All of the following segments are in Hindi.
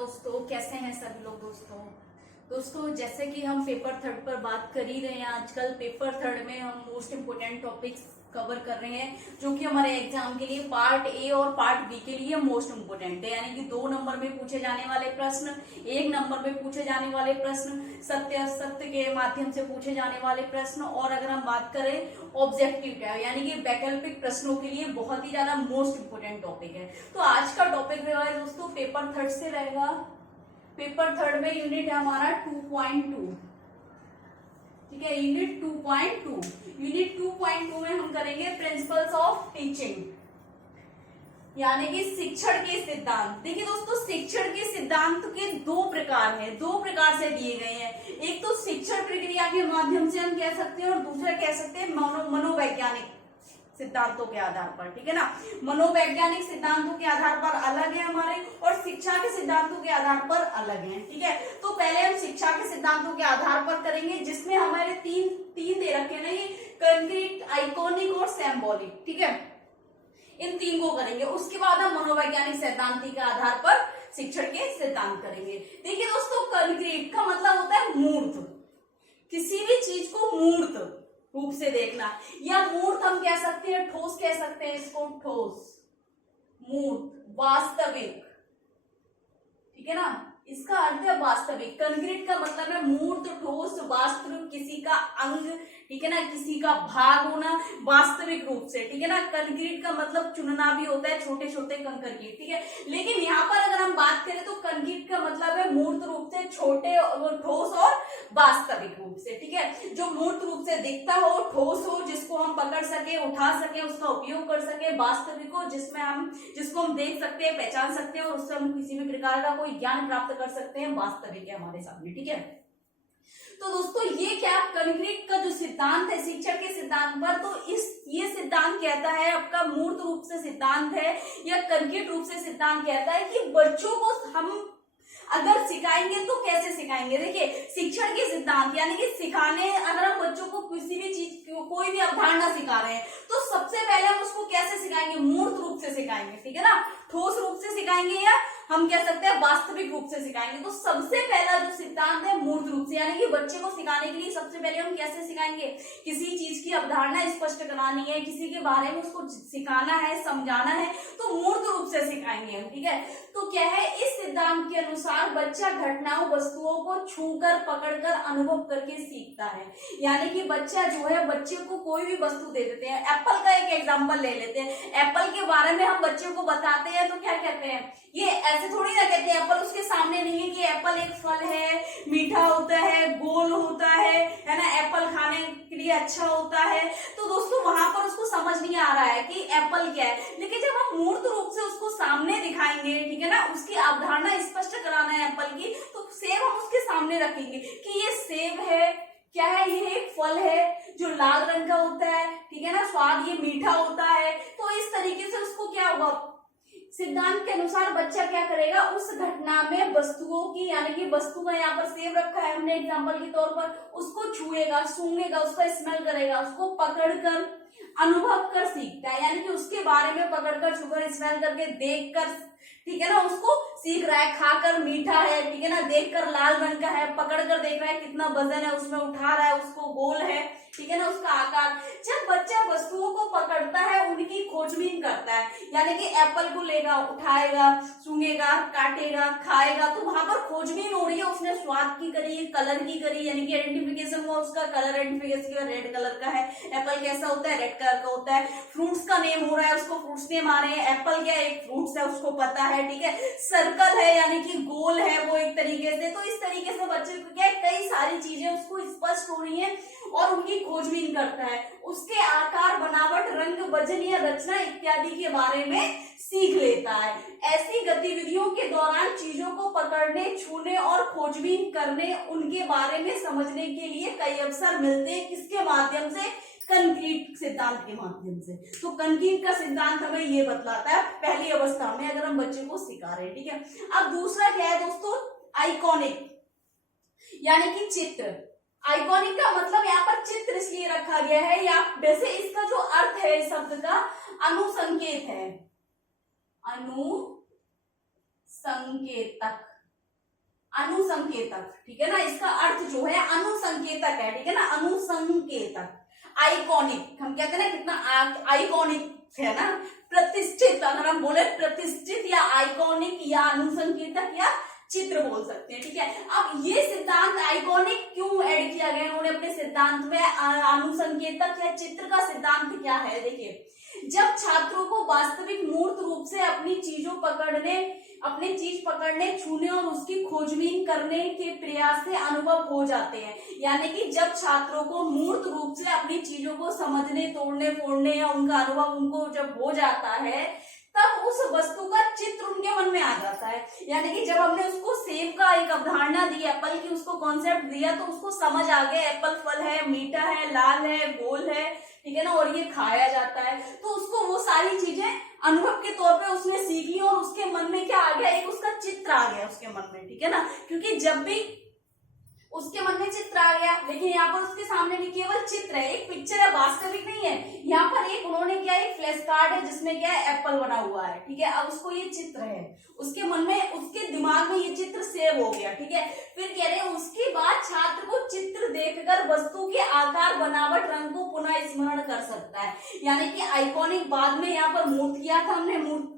दोस्तों, कैसे हैं सभी लोग। दोस्तों जैसे कि हम पेपर थर्ड पर बात कर ही रहे हैं, आजकल पेपर थर्ड में हम मोस्ट इम्पोर्टेंट टॉपिक्स कवर कर रहे हैं जो कि हमारे एग्जाम के लिए पार्ट ए और पार्ट बी के लिए मोस्ट इम्पोर्टेंट है। यानी कि 2 नंबर में पूछे जाने वाले प्रश्न, 1 नंबर में पूछे जाने वाले प्रश्न, सत्य असत्य के माध्यम से पूछे जाने वाले प्रश्न, और अगर हम बात करें ऑब्जेक्टिव है यानी कि वैकल्पिक प्रश्नों के लिए बहुत ही ज्यादा मोस्ट इम्पोर्टेंट टॉपिक है। तो आज का टॉपिक रहेगा दोस्तों पेपर थर्ड से रहेगा। पेपर थर्ड में यूनिट है हमारा 2.2, ठीक है, यूनिट 2.2। यूनिट 2.2 में हम करेंगे प्रिंसिपल्स ऑफ टीचिंग यानी कि शिक्षण के सिद्धांत। देखिए दोस्तों, शिक्षण के सिद्धांत के 2 प्रकार हैं, 2 प्रकार से दिए गए हैं। एक तो शिक्षण प्रक्रिया के माध्यम से हम कह सकते हैं और दूसरा कह सकते हैं मनोवैज्ञानिक सिद्धांतों के आधार पर, ठीक है ना। मनोवैज्ञानिक सिद्धांतों के आधार पर अलग है हमारे, और शिक्षा के सिद्धांतों के आधार पर अलग है, ठीक है। तो पहले हम शिक्षा के सिद्धांतों के आधार पर करेंगे, जिसमें हमारे तीन दे रखे हैं ना, ये कंक्रीट, आइकॉनिक और सिंबॉलिक, ठीक है। इन 3 को करेंगे, उसके बाद हम मनोवैज्ञानिक सिद्धांत के आधार पर शिक्षण के सिद्धांत करेंगे। देखिए दोस्तों, कंक्रीट का मतलब होता है मूर्त, किसी भी चीज को मूर्त रूप से देखना, या मूर्त हम कह सकते हैं, ठोस कह सकते हैं इसको, ठोस, मूर्त, वास्तविक, ठीक है ना। इसका अर्थ है वास्तविक। कंक्रीट का मतलब है मूर्त, ठोस, वास्तविक, किसी का अंग, ठीक है ना, किसी का भाग होना वास्तविक रूप से, ठीक है ना। कंक्रीट का मतलब चुनना भी होता है, छोटे छोटे कंकर की, ठीक है। लेकिन यहाँ पर अगर हम बात करें तो कंक्रीट का मतलब है मूर्त रूप से, छोटे, ठोस और वास्तविक रूप से, ठीक है। जो मूर्त रूप से दिखता हो, ठोस हो, जिसको हम पकड़ सके, उठा सके, उसका उपयोग कर सके, वास्तविक हो, जिसको हम देख सकते हैं, पहचान सकते हैं और उससे हम किसी भी प्रकार का कोई ज्ञान प्राप्त कर सकते हैं, वास्तविक है हमारे सामने, ठीक है। तो दोस्तों ये क्या कंक्रीट का जो सिद्धांत है शिक्षण के सिद्धांत पर, तो ये सिद्धांत कहता है, आपका मूर्त रूप से सिद्धांत है या कंक्रीट रूप से सिद्धांत कहता है कि बच्चों को हम अगर सिखाएंगे तो कैसे सिखाएंगे। देखिए, शिक्षण के सिद्धांत यानी कि सिखाने, अगर हम बच्चों को किसी भी चीज, कोई भी अवधारणा सिखा रहे हैं तो सबसे पहले हम उसको कैसे सिखाएंगे, मूर्त रूप से सिखाएंगे, ठीक है ना। ठोस रूप से सिखाएंगे या हम कह सकते हैं वास्तविक रूप से सिखाएंगे। तो सबसे पहला जो सिद्धांत है मूर्त रूप से, यानी कि बच्चे को सिखाने के लिए सबसे पहले हम कैसे सिखाएंगे, किसी चीज की अवधारणा स्पष्ट करानी है, किसी के बारे में उसको सिखाना है, समझाना है, तो मूर्त रूप से सिखाएंगे हम, ठीक है। तो क्या है, इस सिद्धांत के अनुसार बच्चा घटनाओं, वस्तुओं को छूकर, पकड़कर, अनुभव करके सीखता है। यानी कि बच्चा जो है, बच्चे को कोई भी वस्तु दे देते हैं, एप्पल का एक एग्जांपल ले लेते हैं। एप्पल के बारे में हम बच्चे को बताते हैं तो क्या कहते हैं, ये ऐसे थोड़ी ना कहते हैं, एप्पल उसके सामने नहीं है कि एप्पल एक फल है, मीठा होता है, गोल होता है ना, एप्पल खाने के लिए अच्छा होता है। तो दोस्तों वहां पर उसको समझ नहीं आ रहा है कि एप्पल क्या है। लेकिन जब हम मूर्त रूप से उसको सामने दिखाएंगे, ठीक है ना, उसकी अवधारणा स्पष्ट कराना है एप्पल की, तो सेब हम उसके सामने रखेंगे कि ये सेब है, क्या है, ये एक फल है जो लाल रंग का होता है, ठीक है ना, स्वाद ये मीठा होता है। तो इस तरीके से उसको क्या होगा, सिद्धांत के अनुसार बच्चा क्या करेगा, उस घटना में वस्तुओं की, यानी कि वस्तु का यहाँ पर सेब रखा है हमने एग्जांपल के तौर पर, उसको छुएगा, सूंघेगा, उसका स्मेल करेगा, उसको पकड़कर, अनुभव कर सीखता है। यानी कि उसके बारे में पकड़कर, छूकर, स्मेल करके, देखकर, ठीक है ना, उसको सीख रहा है। खाकर मीठा है, ठीक है ना, देखकर लाल रंग का है, पकड़कर देख रहा है कितना वजन है उसमें, उठा रहा है उसको, गोल है, ठीक है ना, उसका आकार। जब बच्चा वस्तुओं को पकड़ता है, उनकी खोजबीन करता है, यानी कि एप्पल को लेगा, उठाएगा, सूंघेगा, काटेगा, खाएगा, तो वहां पर खोजबीन हो रही है, उसने स्वाद की करी, कलर की करी, यानी कि आइडेंटिफिकेशन हुआ, उसका कलर आइडेंटिफिकेशन रेड कलर का है, एप्पल कैसा होता है, रेड कलर का होता है। फ्रूट्स का नेम हो रहा है, उसको फ्रूट्स नेम आ रहे हैं, एप्पल क्या एक फ्रूट्स है, उसको पता है, ठीक है। सर्कल है यानी कि गोल है वो एक तरीके से। तो इस तरीके से बच्चे को क्या, कई सारी चीजें उसको स्पष्ट हो रही है और उनकी खोजबीन करता है, उसके आकार, बनावट, रंग, वजन या रचना इत्यादि के बारे में सीख लेता है। ऐसी गतिविधियों के दौरान चीजों को पकड़ने, छूने और खोजबीन करने, उनके बारे में समझने के लिए कई अवसर मिलते हैं, किसके माध्यम से, कंक्रीट सिद्धांत के माध्यम से। तो कंक्रीट का सिद्धांत हमें ये बतलाता है पहली अवस्था में, अगर हम बच्चे को सिखा रहे हैं, ठीक है। अब दूसरा क्या है दोस्तों, आइकॉनिक यानी कि चित्र। आइकॉनिक का मतलब यहाँ पर चित्र इसलिए रखा गया है, या वैसे इसका जो अर्थ है इस शब्द का, अनुसंकेत है, अनुसंकेतक, अनुसंकेतक, ठीक है ना, इसका अर्थ जो है अनुसंकेतक है, ठीक है ना, अनुसंकेतक। आइकॉनिक हम कहते हैं ना, कितना आइकॉनिक है ना, प्रतिष्ठित, अगर हम बोले प्रतिष्ठित या आइकॉनिक या अनुसंकेतक या चित्र बोल सकते हैं, ठीक है। अब ये सिद्धांत आइकॉनिक क्यों ऐड किया गया उन्होंने अपने सिद्धांत में, अनुसंकेतक या चित्र का सिद्धांत क्या है, देखिए, जब छात्रों को वास्तविक मूर्त रूप से अपनी चीज पकड़ने, छूने और उसकी खोजबीन करने के प्रयास से अनुभव हो जाते हैं, यानी कि जब छात्रों को मूर्त रूप से अपनी चीजों को समझने, तोड़ने, फोड़ने या उनका अनुभव उनको जब हो जाता है, तब उस वस्तु का चित्र उनके मन में आ जाता है। यानी कि जब हमने उसको सेब का एक अवधारणा दी, एप्पल की उसको कॉन्सेप्ट दिया, तो उसको समझ आ गया एप्पल फल है, मीठा है, लाल है, गोल है, ठीक है ना, और ये खाया जाता है, तो उसको वो सारी चीजें अनुभव के तौर पे उसने सीख ली और उसके मन में क्या आ गया, एक उसका चित्र आ गया उसके मन में, ठीक है ना, क्योंकि जब भी उसके मन में चित्र आ गया, लेकिन यहाँ पर उसके सामने भी केवल चित्र है, एक पिक्चर है, वास्तविक नहीं है। यहाँ पर एक उन्होंने क्या, एक फ्लैश कार्ड है जिसमें क्या है, एप्पल बना हुआ है, ठीक है, अब उसको ये चित्र है, उसके मन में, उसके दिमाग में ये चित्र सेव हो गया, ठीक है। फिर कह रहे हैं उसके बाद छात्र को चित्र देखकर वस्तु के आकार, बनावट, रंग को पुनः स्मरण कर सकता है। यानी कि आइकॉनिक बाद में यहाँ पर मूर्त किया था हमने, मूर्त,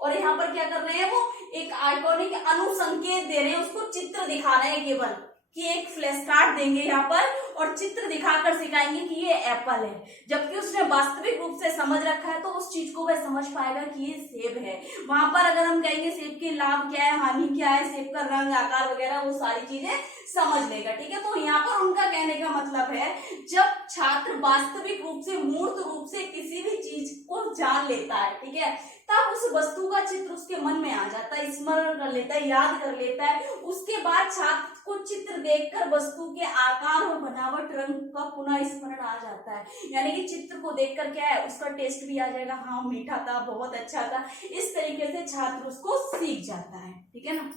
और यहाँ पर क्या कर रहे हैं, वो एक आइकॉनिक अनुसंकेत दे रहे हैं, उसको चित्र दिखा रहे हैं केवल, कि एक फ्लैश कार्ड देंगे यहाँ पर और चित्र दिखाकर सिखाएंगे कि ये एप्पल है, जबकि उसने वास्तविक रूप से समझ रखा है, तो उस चीज को वह समझ पाएगा कि ये सेब है। वहां पर अगर हम कहेंगे सेब के लाभ क्या है, हानि क्या है, सेब का रंग, आकार वगैरह, वो सारी चीजें समझ लेगा, ठीक है। तो यहाँ पर उनका कहने का मतलब है, जब छात्र वास्तविक रूप से, मूर्त रूप से किसी भी चीज को जान लेता है, ठीक है, तब उस वस्तु का चित्र उसके मन में आ जाता है, स्मरण कर लेता है, याद कर लेता है। उसके बाद छात्र को चित्र देखकर वस्तु के आकार और बनावट, रंग का पुनः स्मरण आ जाता है। यानी कि चित्र को देखकर क्या है, उसका टेस्ट भी आ जाएगा, हाँ मीठा था, बहुत अच्छा था, इस तरीके से छात्र उसको सीख जाता है, ठीक है ना।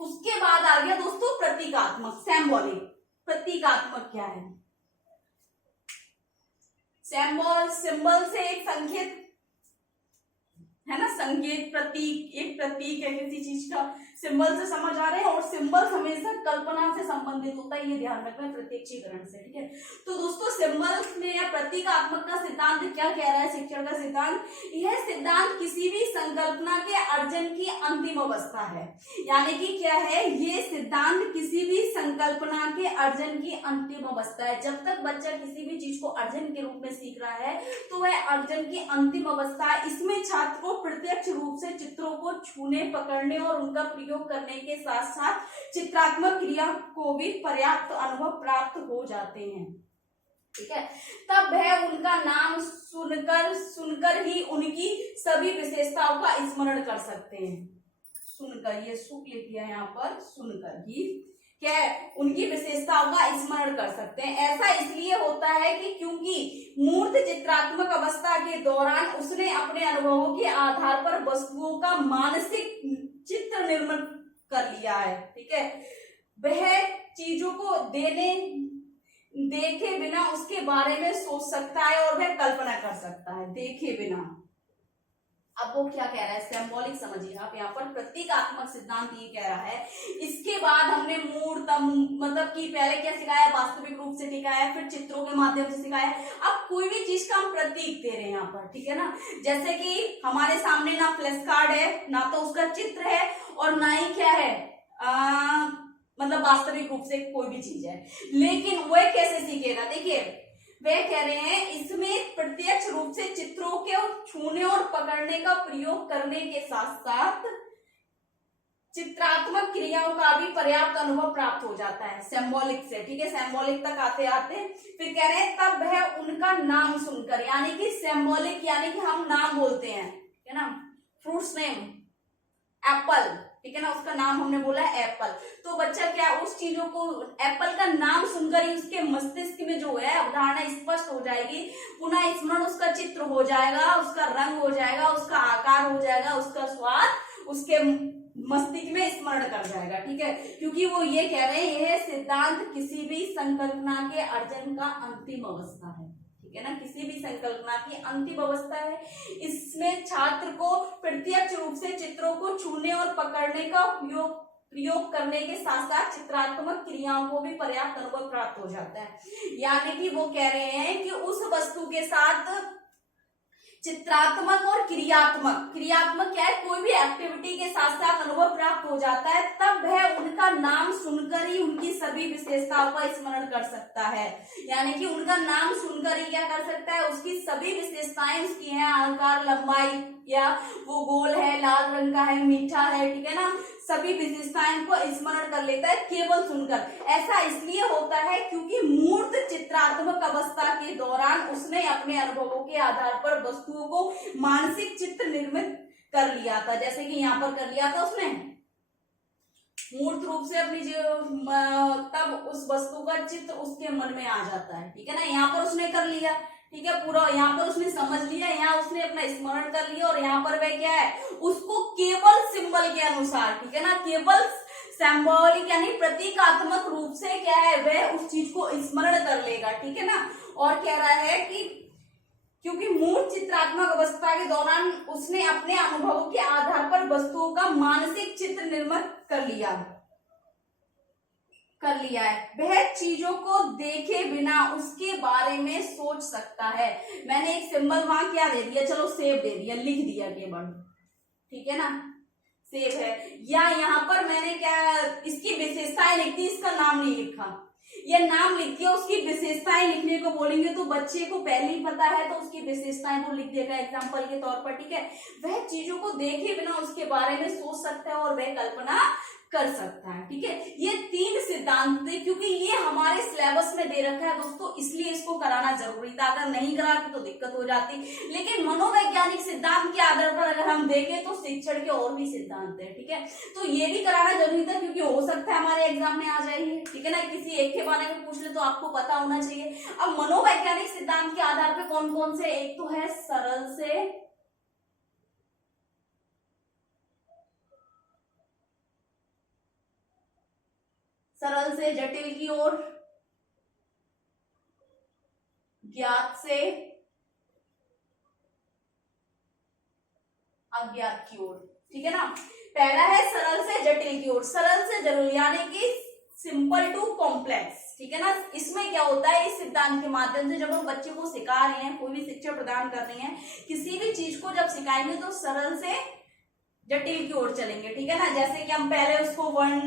उसके बाद आ गया दोस्तों प्रतीकात्मक, सिंबॉलिक। प्रतीकात्मक क्या है, सिंबल से एक संकेत है ना, संकेत, प्रतीक, एक प्रतीक है किसी चीज का, सिंबल से समझ आ रहे हैं, और सिंबल हमेशा कल्पना से संबंधित होता है, ये ध्यान रखना है, प्रत्यक्षीकरण से, ठीक है। तो दोस्तों सिंबल में या प्रतीकात्मक का सिद्धांत क्या कह रहा है, शिक्षण का सिद्धांत, यह सिद्धांत किसी भी संकल्पना के अर्जन की अंतिम अवस्था है। यानी कि क्या है, ये सिद्धांत किसी भी संकल्पना के अर्जन की अंतिम अवस्था है। जब तक बच्चा किसी भी चीज को अर्जन के रूप में सीख रहा है, तो वह अर्जन की अंतिम अवस्था है। इसमें छात्र को प्रत्यक्ष रूप से चित्रों को छूने, पकड़ने और उनका प्रयोग करने के साथ साथ चित्रात्मक क्रिया को भी पर्याप्त अनुभव प्राप्त हो जाते हैं, ठीक है। तब वह उनका नाम सुनकर ही उनकी सभी विशेषताओं का स्मरण कर सकते हैं। सुनकर, ये सुख लिख दिया यहाँ पर, सुनकर ही क्या है, उनकी विशेषताओं का स्मरण कर सकते हैं। ऐसा इसलिए होता है कि क्योंकि मूर्त चित्रात्मक अवस्था के दौरान उसने अपने अनुभवों के आधार पर वस्तुओं का मानसिक चित्र निर्माण कर लिया है, ठीक है। वह चीजों को देखे बिना उसके बारे में सोच सकता है और वह कल्पना कर सकता है, देखे बिना। अब वो क्या कह रहा है, सिंबॉलिक समझिए आप, यहाँ पर प्रतीकात्मक सिद्धांत ये कह रहा है। इसके बाद हमने मूर्त, मतलब कि पहले क्या सिखाया, वास्तविक रूप से सिखाया, फिर चित्रों के माध्यम से सिखाया। अब कोई भी चीज का हम प्रतीक दे रहे हैं यहाँ पर, ठीक है ना। जैसे कि हमारे सामने ना फ्लैश कार्ड है, ना तो उसका चित्र है, और ना ही क्या है, मतलब वास्तविक रूप से कोई भी चीज है, लेकिन वह कैसे सीखेगा, देखिए वे कह रहे हैं इसमें प्रत्यक्ष रूप से चित्रों के छूने और पकड़ने का प्रयोग करने के साथ साथ चित्रात्मक क्रियाओं का भी पर्याप्त अनुभव प्राप्त हो जाता है, सिंबॉलिक से, ठीक है। सिंबॉलिक तक आते आते फिर कह रहे हैं तब वह उनका नाम सुनकर, यानी कि सिंबॉलिक, यानी कि हम नाम बोलते हैं, है ना, फ्रूट्स नेम, एप्पल, ठीक है ना, उसका नाम हमने बोला है एप्पल। तो बच्चा क्या उस चीजों को, एप्पल का नाम सुनकर ही उसके मस्तिष्क में जो है अवधारणा स्पष्ट हो जाएगी, पुनः स्मरण उसका चित्र हो जाएगा, उसका रंग हो जाएगा, उसका आकार हो जाएगा, उसका स्वाद उसके मस्तिष्क में स्मरण कर जाएगा, ठीक है। क्योंकि वो ये कह रहे हैं यह सिद्धांत किसी भी संकल्पना के अर्जन का अंतिम अवस्था है, ठीक है ना, किसी भी संकल्पना की अंतिम अवस्था है। इसमें छात्र को प्रत्यक्ष रूप से चित्रों को छूने और पकड़ने का उपयोग प्रयोग करने के साथ साथ चित्रात्मक क्रियाओं को भी पर्याप्त अनुभव प्राप्त हो जाता है। यानी कि वो कह रहे हैं कि उस वस्तु के साथ चित्रात्मक और क्रियात्मक, क्रियात्मक क्या है, कोई भी एक्टिविटी के साथ साथ अनुभव प्राप्त हो जाता है, तब वह उनका नाम सुनकर ही उनकी सभी विशेषताओं का स्मरण कर सकता है। यानी कि उनका नाम सुनकर ही क्या कर सकता है, उसकी सभी विशेषताएं उसकी हैं, आकार, लंबाई, या वो गोल है, लाल रंग का है, मीठा है, ठीक है ना, सभी विशेषताएं को स्मरण कर लेता है केवल सुनकर। ऐसा इसलिए होता है क्योंकि मूर्त चित्रात्मक अवस्था के दौरान उसने अपने अनुभवों के आधार पर वस्तुओं को मानसिक चित्र निर्मित कर लिया था। जैसे कि यहाँ पर कर लिया था उसने मूर्त रूप से अपनी तब उस वस्तु का चित्र उसके मन में आ जाता है, ठीक है ना। यहाँ पर उसने कर लिया, ठीक है, पूरा यहाँ पर उसने समझ लिया, यहाँ उसने अपना स्मरण कर लिया, और यहाँ पर वह क्या है, उसको केवल सिंबल के अनुसार, ठीक है ना, केवल सिंबॉलिक यानी प्रतीकात्मक रूप से क्या है, वह उस चीज को स्मरण कर लेगा, ठीक है ना। और कह रहा है कि क्योंकि मूर्त चित्रात्मक अवस्था के दौरान उसने अपने अनुभवों के आधार पर वस्तुओं का मानसिक चित्र निर्मित कर लिया है, वह चीजों को देखे बिना उसके बारे में सोच सकता है। मैंने एक सिंबल वहां क्या दे दिया, चलो सेव दे दिया, लिख दिया केवल, ठीक है ना, सेव है। या यहाँ पर मैंने क्या इसकी विशेषताएं लिख दी, इसका नाम नहीं लिखा, ये नाम लिख दिया, उसकी विशेषताएं लिखने को बोलेंगे तो बच्चे को पहले ही पता है तो उसकी विशेषताएं वो लिख देगा एग्जाम्पल के तौर पर, ठीक है। वह चीजों को देखे बिना उसके बारे में सोच सकता है और वह कल्पना कर सकता है, ठीक है। ये 3 सिद्धांत थे, क्योंकि ये हमारे सिलेबस में दे रखा है दोस्तों, इसलिए इसको कराना जरूरी था। अगर नहीं कराते तो दिक्कत हो जाती। लेकिन मनोवैज्ञानिक सिद्धांत के आधार पर अगर हम देखें तो शिक्षण के और भी सिद्धांत है, ठीक है। तो ये भी कराना जरूरी था, क्योंकि हो सकता है हमारे एग्जाम में आ जाएगी, ठीक है ना, किसी एक के बारे में पूछ ले तो आपको पता होना चाहिए। अब मनोवैज्ञानिक सिद्धांत के आधार पर कौन कौन से, एक तो है सरल से जटिल की ओर, ज्ञात से अज्ञात की ओर, ठीक है ना। पहला है सरल से जटिल की ओर। सरल से जटिल यानी कि सिंपल टू कॉम्प्लेक्स, ठीक है ना। इसमें क्या होता है, इस सिद्धांत के माध्यम से जब हम बच्चे को सिखा रहे हैं, कोई भी शिक्षा प्रदान कर रहे हैं, किसी भी चीज को जब सिखाएंगे तो सरल से जटिल की ओर चलेंगे, ठीक है ना। जैसे कि हम पहले उसको 1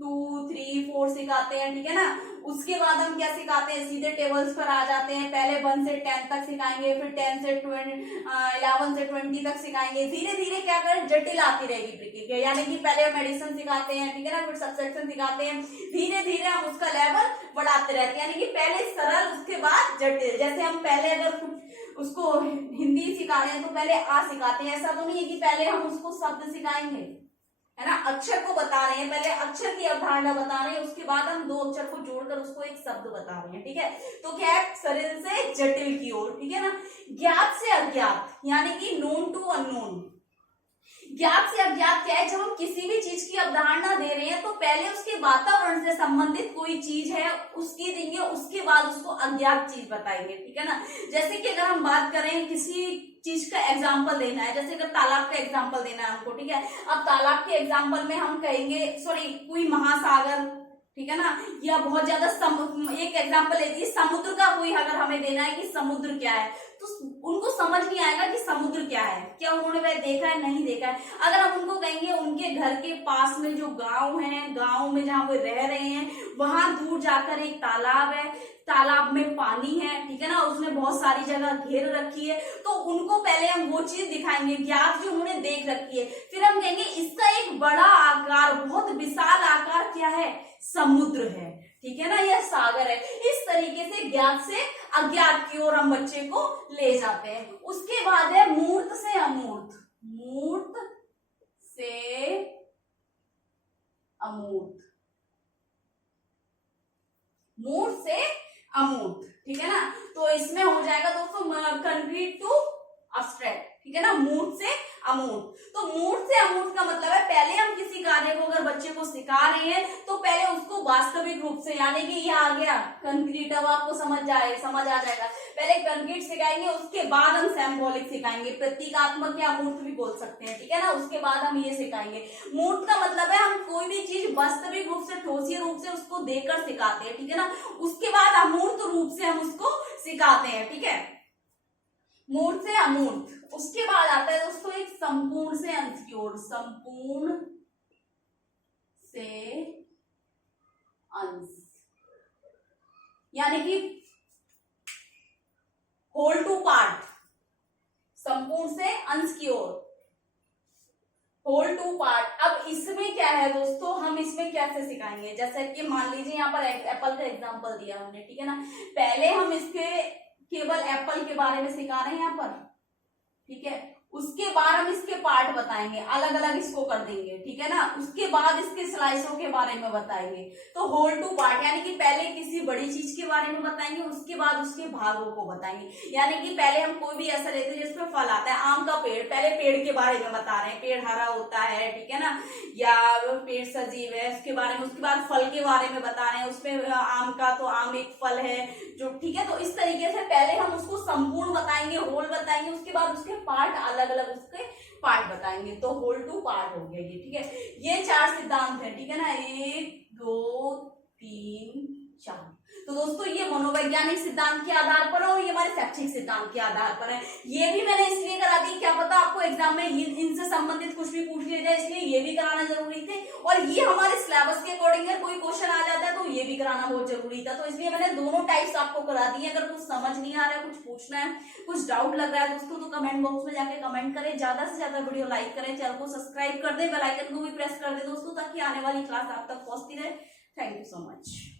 2 3 4 सिखाते हैं, ठीक है ना। उसके बाद हम क्या सिखाते हैं, सीधे टेबल्स पर आ जाते हैं। पहले 1 से 10 तक सिखाएंगे, फिर 10 से 11 से 20 तक सिखाएंगे। धीरे धीरे क्या करें, जटिल आती रहेगी प्रक्रिया, यानी कि पहले हम एडिशन सिखाते हैं, ठीक है ना, फिर सबट्रैक्शन सिखाते हैं, धीरे धीरे हम उसका लेवल बढ़ाते रहते हैं। यानी कि पहले सरल, उसके बाद जटिल। जैसे हम पहले अगर उसको हिंदी सिखा रहे हैं तो पहले आ सिखाते हैं, ऐसा तो नहीं है कि पहले हम उसको शब्द सिखाएंगे, है ना, अक्षर को बता रहे हैं, पहले अक्षर की अवधारणा बता रहे हैं, उसके बाद हम 2 अक्षर को जोड़कर उसको एक शब्द बता रहे हैं, ठीक है। तो क्या है, सरल से जटिल की ओर, ठीक है ना। ज्ञात से अज्ञात यानी कि नोन टू अननोन। ज्ञात से अज्ञात क्या है, जब हम किसी भी चीज की अवधारणा दे रहे हैं तो पहले उसके वातावरण से संबंधित कोई चीज है उसकी देंगे, उसके बाद उसको अज्ञात चीज बताएंगे, ठीक है ना। जैसे कि अगर हम बात करें किसी चीज का एग्जाम्पल देना है, जैसे अगर तालाब का एग्जाम्पल देना है हमको, ठीक है। अब तालाब के एग्जाम्पल में हम कहेंगे, सॉरी, कोई महासागर, ठीक है ना, या बहुत ज्यादा एक एग्जाम्पल लेती है समुद्र का, कोई अगर हमें देना है कि समुद्र क्या है, तो उनको समझ नहीं आएगा कि समुद्र क्या है, क्या उन्होंने वह देखा है, नहीं देखा है। अगर हम उनको कहेंगे उनके घर के पास में जो गांव है, गांव में जहां वो रह रहे हैं, वहां दूर जाकर एक तालाब है, तालाब में पानी है, ठीक है ना, उसने बहुत सारी जगह घेर रखी है, तो उनको पहले हम वो चीज दिखाएंगे ज्ञात जो उन्होंने देख रखी है। फिर हम कहेंगे इसका एक बड़ा आकार, बहुत विशाल आकार क्या है, समुद्र है, ठीक है ना, यह सागर है। इस तरीके से ज्ञात से अज्ञात की ओर हम बच्चे को ले जाते हैं। उसके बाद है मूर्त से अमूर्त। मूर्त से अमूर्त, मूर्त से अमूर्त, ठीक है ना। तो इसमें हो जाएगा दोस्तों कंक्रीट टू अब्स्ट्रैक्ट, ठीक है ना, मूर्त से अमूर्त। तो मूर्त से अमूर्त का मतलब है पहले हम किसी कार्य को अगर बच्चे को सिखा रहे हैं तो पहले उसको वास्तविक रूप से, यानी कि ये आ गया कंक्रीट, अब आपको समझ आ जाएगा। पहले कंक्रीट सिखाएंगे, उसके बाद हम सिंबॉलिक सिखाएंगे, प्रतीकात्मक या मूर्त भी बोल सकते हैं, ठीक है ना। उसके बाद हम ये सिखाएंगे। मूर्त का मतलब है हम कोई भी चीज वास्तविक रूप से, ठोसी रूप से उसको देकर सिखाते हैं, ठीक है ना। उसके बाद अमूर्त रूप से हम उसको सिखाते हैं, ठीक है, मूर्त से अमूर्त। उसके बाद आता है दोस्तों एक संपूर्ण से अंश की ओर, संपूर्ण से अंश, यानी कि होल टू पार्ट, संपूर्ण से अंश की ओर, होल टू पार्ट। अब इसमें क्या है दोस्तों, हम इसमें कैसे सिखाएंगे, जैसे कि मान लीजिए यहाँ पर एप्पल का एग्जांपल दिया हमने, ठीक है ना। पहले हम इसके केवल एप्पल के बारे में सिखा रहे हैं यहाँ पर, ठीक है। उसके बाद हम इसके पार्ट बताएंगे, अलग अलग इसको कर देंगे, ठीक है ना। उसके बाद इसके स्लाइसों के बारे में बताएंगे। तो होल टू पार्ट, यानी कि पहले किसी बड़ी चीज के बारे में बताएंगे, उसके बाद उसके भागों को बताएंगे। यानी कि पहले हम कोई भी ऐसा लेते हैं जिसमें फल आता है, आम का पेड़, पहले पेड़ के बारे में बता रहे हैं, पेड़ हरा होता है, ठीक है ना, या पेड़ सजीव है, उसके बारे में। उसके बाद फल के बारे में बता रहे हैं, उसमें आम का, तो आम एक फल है जो, ठीक है। तो इस तरीके से पहले हम उसको संपूर्ण बताएंगे, होल बताएंगे, उसके बाद उसके पार्ट, अलग अलग उसके पार्ट बताएंगे। तो होल टू पार्ट हो गया ये, ठीक है। ये 4 सिद्धांत है, ठीक है ना, 1 2 3 4। तो दोस्तों ये मनोवैज्ञानिक सिद्धांत के आधार पर और ये हमारे शैक्षिक सिद्धांत के आधार पर है। ये भी मैंने इसलिए करा दी, क्या पता आपको एग्जाम में इनसे संबंधित कुछ भी पूछ लिया जाए, इसलिए ये भी कराना जरूरी थे। और ये हमारे सिलेबस के अकॉर्डिंग है, कोई क्वेश्चन आ जाता है तो ये भी कराना बहुत जरूरी था। तो इसलिए मैंने दोनों टाइप्स आपको करा दिए। अगर कुछ समझ नहीं आ रहा है, कुछ पूछना है, कुछ डाउट लग रहा है दोस्तों, तो कमेंट बॉक्स में जाके कमेंट करें, ज्यादा से ज्यादा वीडियो लाइक करें, चैनल को सब्सक्राइब कर दें, बेल आइकन को भी प्रेस कर दें दोस्तों, ताकि आने वाली क्लास आप तक पहुंचती रहे। Thank you so much.